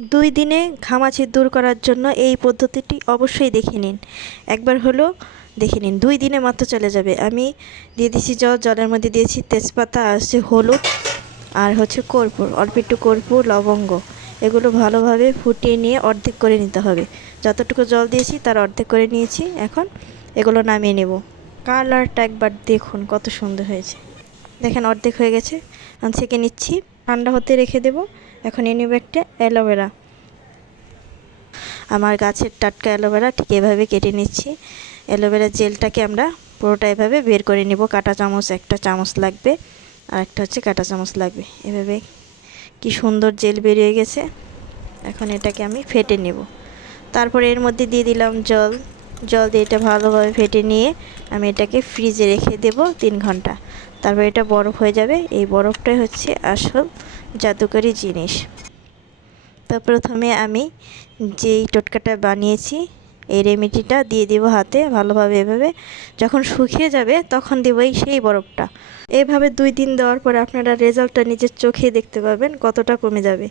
2 দিনে ঘামাচি দূর করার জন্য এই পদ্ধতিটি অবশ্যই দেখে নিন। একবার হলো দেখে নিন, 2 দিনে মাত্র চলে যাবে। আমি দিয়ে দিয়েছি জলের মধ্যে দিয়েছি তেজপাতা, আর হচ্ছে হলুদ, আর হচ্ছে কর্পূর, অল্প একটু কর্পূর, লবঙ্গ। এগুলো ভালোভাবে ফুটিয়ে নিয়ে অর্ধেক করে নিতে হবে। যতটুকু জল দিয়েছি তার অর্ধেক করে নিয়েছি। এখন এগুলো নামিয়ে নেব। কালারটা একবার দেখুন কত সুন্দর হয়েছে। দেখেন অর্ধেক হয়ে গেছে। আমি ছেঁকে নিচ্ছি, ঠান্ডা হতে রেখে দেব। এখন নিয়ে নেব একটা অ্যালোভেরা। আমার গাছের টাটকা অ্যালোভেরা, ঠিক এভাবে কেটে নিচ্ছি। অ্যালোভেরা জেলটাকে আমরা পুরোটা এভাবে বের করে নেব। কাঁটা চামচ, একটা চামচ লাগবে, আর একটা হচ্ছে কাঁটা চামচ লাগবে। এভাবে কি সুন্দর জেল বেরিয়ে গেছে। এখন এটাকে আমি ফেটে নেব। তারপরে এর মধ্যে দিয়ে দিলাম জল। জল দিয়ে এটা ভালোভাবে ফেটে নিয়ে আমি এটাকে ফ্রিজে রেখে দেব 3 ঘন্টা। তারপর এটা বরফ হয়ে যাবে। এই বরফটাই হচ্ছে আসল জাদুকরি জিনিস। তো প্রথমে আমি যেই টোটকাটা বানিয়েছি, এই রেমেডিটা দিয়ে দেবো হাতে ভালোভাবে। এভাবে যখন শুকিয়ে যাবে তখন দেবো সেই বরফটা। এভাবে 2 দিন দেওয়ার পরে আপনারা রেজাল্টটা নিজের চোখে দেখতে পাবেন কতটা কমে যাবে।